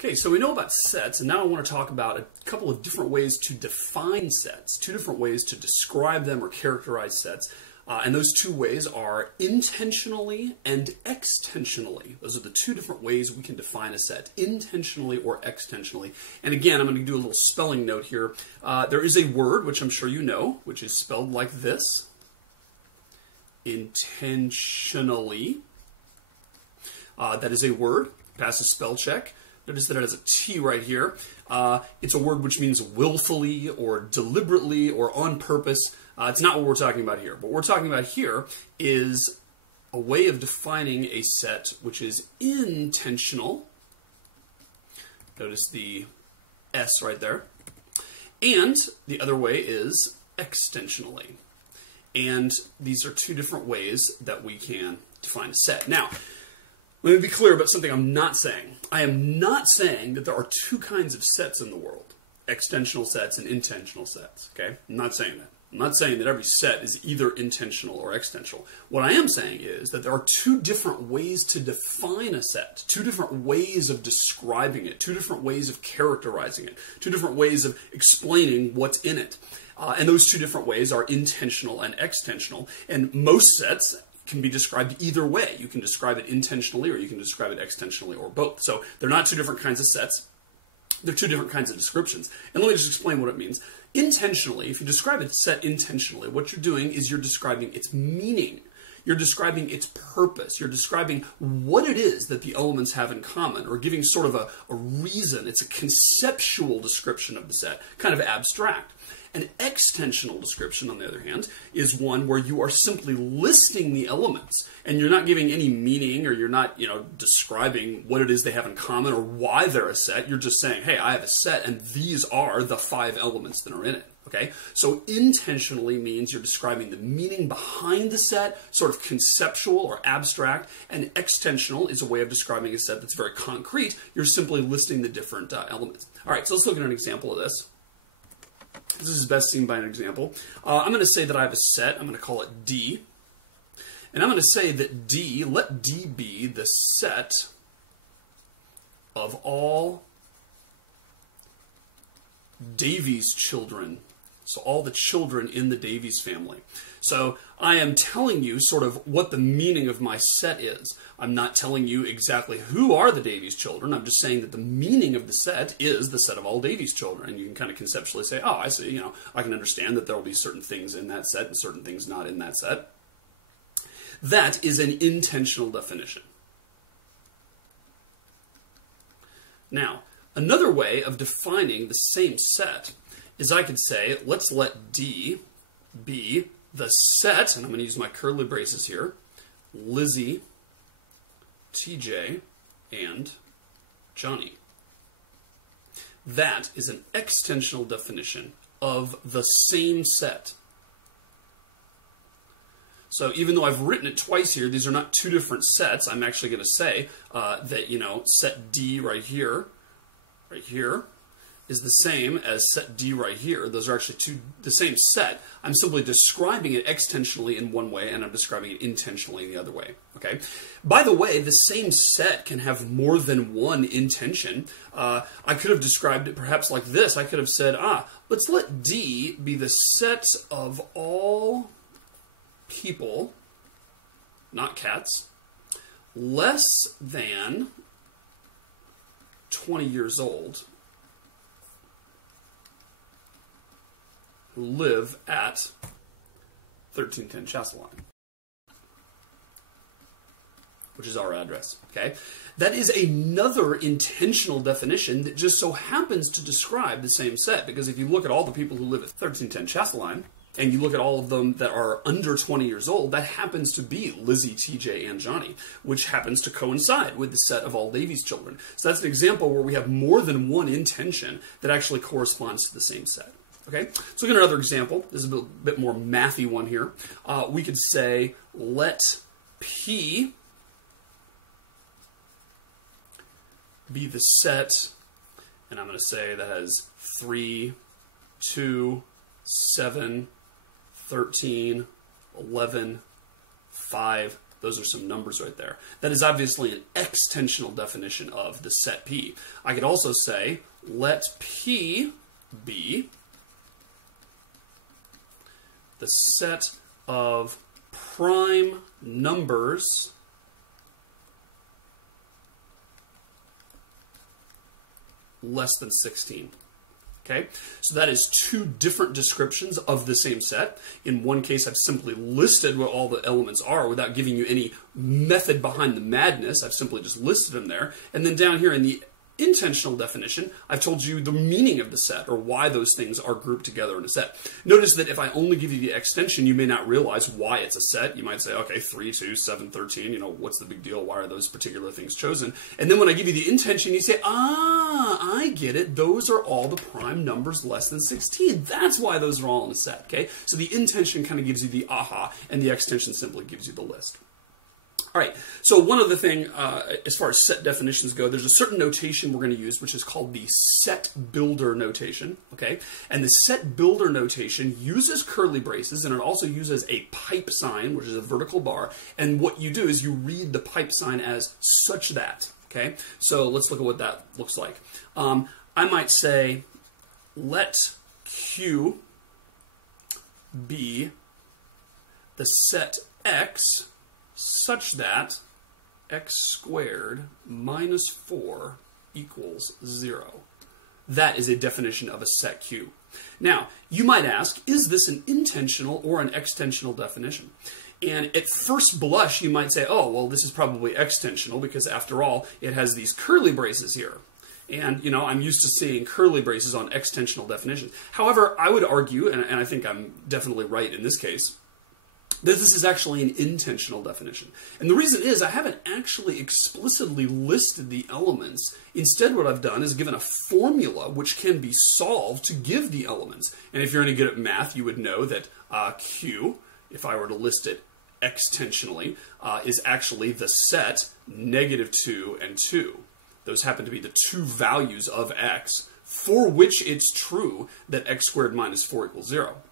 Okay, so we know about sets, and now I want to talk about a couple of different ways to define sets, two different ways to describe them or characterize sets. And those two ways are intentionally and extensionally. Those are the two different ways we can define a set, intentionally or extensionally. And again, I'm going to do a little spelling note here. There is a word, which I'm sure you know, which is spelled like this. Intentionally. That is a word, passes spell check. Notice that it has a T right here. It's a word which means willfully or deliberately or on purpose. It's not what we're talking about here. What we're talking about here is a way of defining a set which is intentional. Notice the S right there. And the other way is extensionally. And these are two different ways that we can define a set. Now, let me be clear about something I'm not saying. I am not saying that there are two kinds of sets in the world. Extensional sets and intentional sets. Okay? I'm not saying that. I'm not saying that every set is either intentional or extensional. What I am saying is that there are two different ways to define a set, two different ways of describing it, two different ways of characterizing it, two different ways of explaining what's in it. And those two different ways are intentional and extensional. And most sets can be described either way. You can describe it intentionally or you can describe it extensionally or both. So they're not two different kinds of sets. They're two different kinds of descriptions. And let me just explain what it means. Intentionally, if you describe a set intentionally, what you're doing is you're describing its meaning. You're describing its purpose. You're describing what it is that the elements have in common, or giving sort of a reason. It's a conceptual description of the set, kind of abstract. An extensional description, on the other hand, is one where you are simply listing the elements, and you're not giving any meaning, or you're not, describing what it is they have in common or why they're a set. You're just saying, hey, I have a set, and these are the 5 elements that are in it. Okay? So intentionally means you're describing the meaning behind the set, sort of conceptual or abstract, and extensional is a way of describing a set that's very concrete. You're simply listing the different elements. All right, so let's look at an example of this. This is best seen by an example. I'm going to say that I have a set. I'm going to call it D. And I'm going to say that D, let D be the set of all Davies children. So all the children in the Davies family. So I am telling you sort of what the meaning of my set is. I'm not telling you exactly who are the Davies children. I'm just saying that the meaning of the set is the set of all Davies children. And you can kind of conceptually say, oh, I see, I can understand that there will be certain things in that set and certain things not in that set. That is an intentional definition. Now, another way of defining the same set is I could say, let's let D be the set, and I'm going to use my curly braces here, Lizzie, TJ, and Johnny. That is an extensional definition of the same set. So even though I've written it twice here, these are not two different sets. I'm actually going to say that, set D right here, is the same as set D right here. Those are actually the same set. I'm simply describing it extensionally in one way, and I'm describing it intentionally in the other way. Okay. By the way, the same set can have more than one intention. I could have described it perhaps like this. I could have said, let's let D be the set of all people, not cats, less than 20 years old, who live at 1310 Chastelaine, which is our address. Okay, that is another intentional definition that just so happens to describe the same set, because if you look at all the people who live at 1310 Chastelaine, and you look at all of them that are under 20 years old, that happens to be Lizzie, TJ, and Johnny, which happens to coincide with the set of all Davies children. So that's an example where we have more than one intention that actually corresponds to the same set. Okay, let's look at another example. This is a bit more mathy one here. We could say, let P be the set, and I'm going to say that has 3, 2, 7, 13, 11, 5, Those are some numbers right there. That is obviously an extensional definition of the set P. I could also say, let P be the set of prime numbers less than 16. Okay, so that is two different descriptions of the same set. In one case, I've simply listed what all the elements are without giving you any method behind the madness. I've simply just listed them there. And then down here in the intentional definition, I've told you the meaning of the set, or why those things are grouped together in a set. Notice that if I only give you the extension, you may not realize why it's a set. You might say, okay, 3, 2, 7, 13, you know, what's the big deal? Why are those particular things chosen? And then when I give you the intension, you say, I get it. Those are all the prime numbers less than 16. That's why those are all in a set, okay? So the intention kind of gives you the aha, and the extension simply gives you the list. All right, so one other thing, as far as set definitions go, there's a certain notation we're going to use, which is called the set builder notation, okay? And the set builder notation uses curly braces, and it also uses a pipe sign, which is a vertical bar. And what you do is you read the pipe sign as such that, okay? So let's look at what that looks like. I might say, let Q be the set X such that x squared minus 4 equals 0. That is a definition of a set Q. Now, you might ask, is this an intentional or an extensional definition? And at first blush, you might say, oh, well, this is probably extensional because, after all, it has these curly braces here. And, you know, I'm used to seeing curly braces on extensional definitions. However, I would argue, and I think I'm definitely right in this case, this is actually an intentional definition. And the reason is I haven't actually explicitly listed the elements. Instead, what I've done is given a formula which can be solved to give the elements. And if you're any good at math, you would know that Q, if I were to list it extensionally, is actually the set -2 and 2. Those happen to be the two values of x for which it's true that x squared minus 4 equals 0.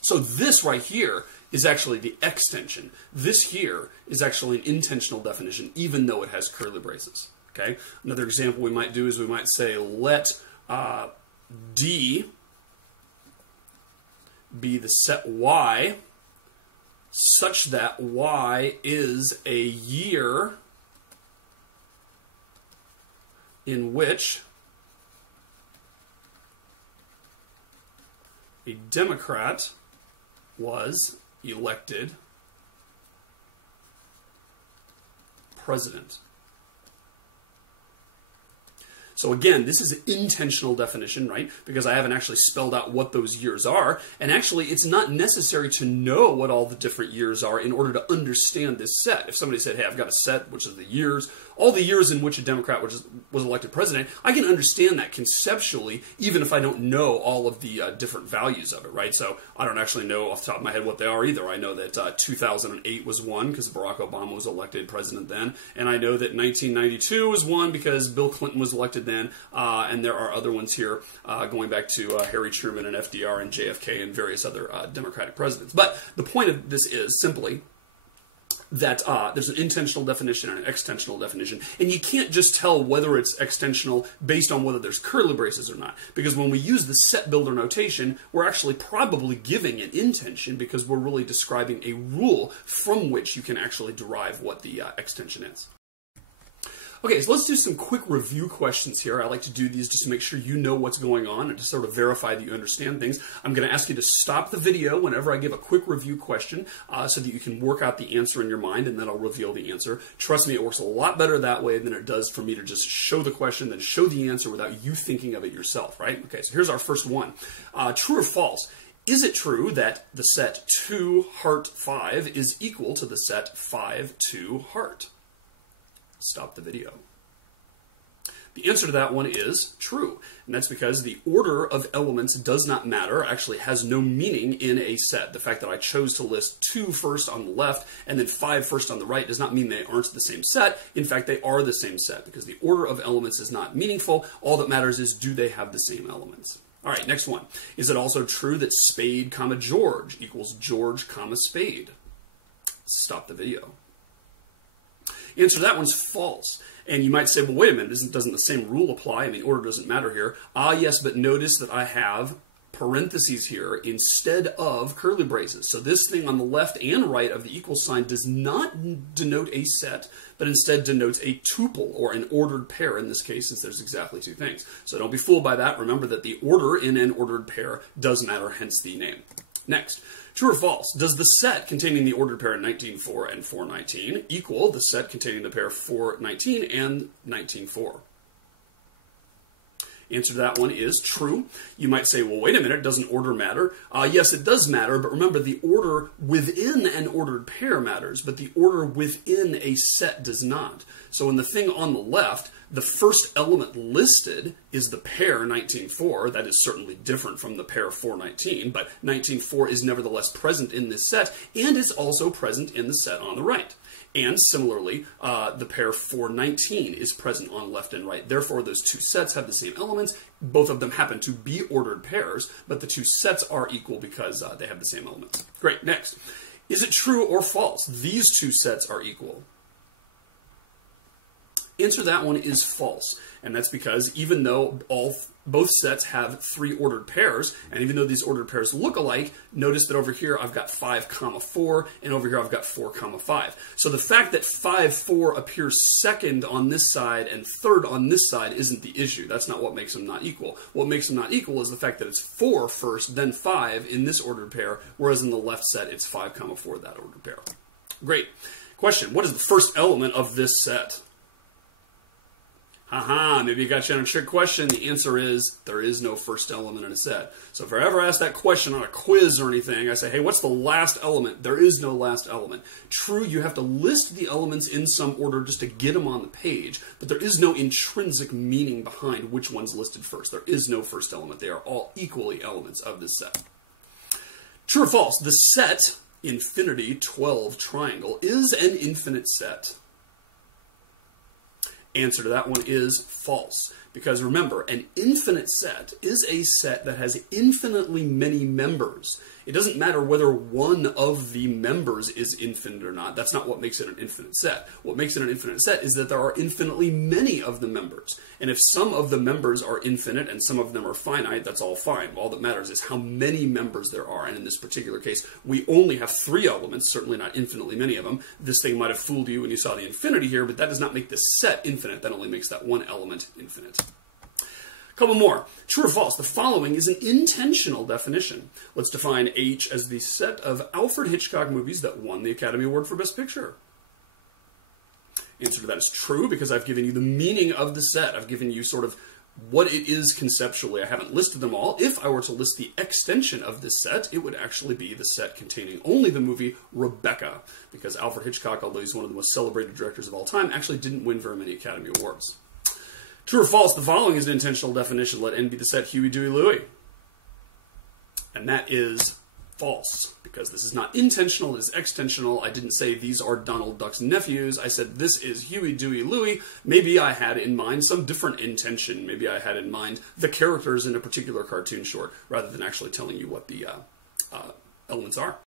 So this right here is actually the extension. This here is actually an intentional definition, even though it has curly braces. Okay. Another example we might do is we might say, let D be the set Y such that Y is a year in which a Democrat was elected president. So again, this is an intentional definition, right? Because I haven't actually spelled out what those years are. And actually, it's not necessary to know what all the different years are in order to understand this set. If somebody said, hey, I've got a set, which is the years, all the years in which a Democrat was elected president, I can understand that conceptually, even if I don't know all of the different values of it, right? So I don't actually know off the top of my head what they are either. I know that 2008 was one because Barack Obama was elected president then. And I know that 1992 was one because Bill Clinton was elected then. And there are other ones here going back to Harry Truman and FDR and JFK and various other Democratic presidents. But the point of this is simply that there's an intentional definition and an extensional definition. And you can't just tell whether it's extensional based on whether there's curly braces or not. Because when we use the set builder notation, we're actually probably giving an intention because we're really describing a rule from which you can actually derive what the extension is. Okay, so let's do some quick review questions here. I like to do these just to make sure you know what's going on and to sort of verify that you understand things. I'm going to ask you to stop the video whenever I give a quick review question so that you can work out the answer in your mind, and then I'll reveal the answer. Trust me, it works a lot better that way than it does for me to just show the question, then show the answer without you thinking of it yourself, right? Okay, so here's our first one. True or false? Is it true that the set 2, heart, 5 is equal to the set 5, 2, heart? Stop the video. The answer to that one is true, and that's because the order of elements does not matter, actually has no meaning in a set. The fact that I chose to list 2 first on the left and then 5 first on the right does not mean they aren't the same set. In fact, they are the same set because the order of elements is not meaningful. All that matters is, do they have the same elements? All right, next one. Is it also true that Spade, George equals George, Spade? Stop the video. Answer to that one's false. And you might say, well, wait a minute, doesn't the same rule apply? I mean, order doesn't matter here. Ah, yes, but notice that I have parentheses here instead of curly braces. So this thing on the left and right of the equal sign does not denote a set, but instead denotes a tuple, or an ordered pair in this case, since there's exactly two things. So don't be fooled by that. Remember that the order in an ordered pair does matter, hence the name. Next, true or false? Does the set containing the ordered pair 19,4 and 419 equal the set containing the pair 419 and 19,4? Answer to that one is true. You might say, well, wait a minute, doesn't order matter? Yes, it does matter, but remember, the order within an ordered pair matters, but the order within a set does not. So in the thing on the left, the first element listed is the pair 19,4. That is certainly different from the pair 419, but 19,4 is nevertheless present in this set, and it's also present in the set on the right. And similarly, the pair 419 is present on left and right. Therefore, those two sets have the same elements. Both of them happen to be ordered pairs, but the two sets are equal because they have the same elements. Great, next. Is it true or false? These two sets are equal. Answer to that one is false, and that's because even though both sets have three ordered pairs, and even though these ordered pairs look alike, notice that over here I've got 5, 4, and over here I've got 4, 5. So the fact that 5, 4 appears second on this side and third on this side isn't the issue. That's not what makes them not equal. What makes them not equal is the fact that it's 4 first, then 5 in this ordered pair, whereas in the left set it's 5, 4, that ordered pair. Great. Question, what is the first element of this set? Haha, maybe you got you on a trick question. The answer is there is no first element in a set. So if I ever ask that question on a quiz or anything, I say, hey, what's the last element? There is no last element. True, you have to list the elements in some order just to get them on the page, but there is no intrinsic meaning behind which one's listed first. There is no first element. They are all equally elements of this set. True or false? The set infinity 12 triangle is an infinite set. Answer to that one is false. Because remember, an infinite set is a set that has infinitely many members. It doesn't matter whether one of the members is infinite or not. That's not what makes it an infinite set. What makes it an infinite set is that there are infinitely many of the members. And if some of the members are infinite and some of them are finite, that's all fine. All that matters is how many members there are. And in this particular case, we only have 3 elements, certainly not infinitely many of them. This thing might have fooled you when you saw the infinity here, but that does not make the set infinite. That only makes that one element infinite. Couple more. True or false? The following is an intentional definition. Let's define H as the set of Alfred Hitchcock movies that won the Academy Award for Best Picture. Answer to that is true, because I've given you the meaning of the set. I've given you sort of what it is conceptually. I haven't listed them all. If I were to list the extension of this set, it would actually be the set containing only the movie Rebecca, because Alfred Hitchcock, although he's one of the most celebrated directors of all time, actually didn't win very many Academy Awards. True or false, the following is an intentional definition. Let N be the set Huey, Dewey, Louie. And that is false, because this is not intentional, it is extensional. I didn't say these are Donald Duck's nephews. I said this is Huey, Dewey, Louie. Maybe I had in mind some different intention. Maybe I had in mind the characters in a particular cartoon short, rather than actually telling you what the elements are.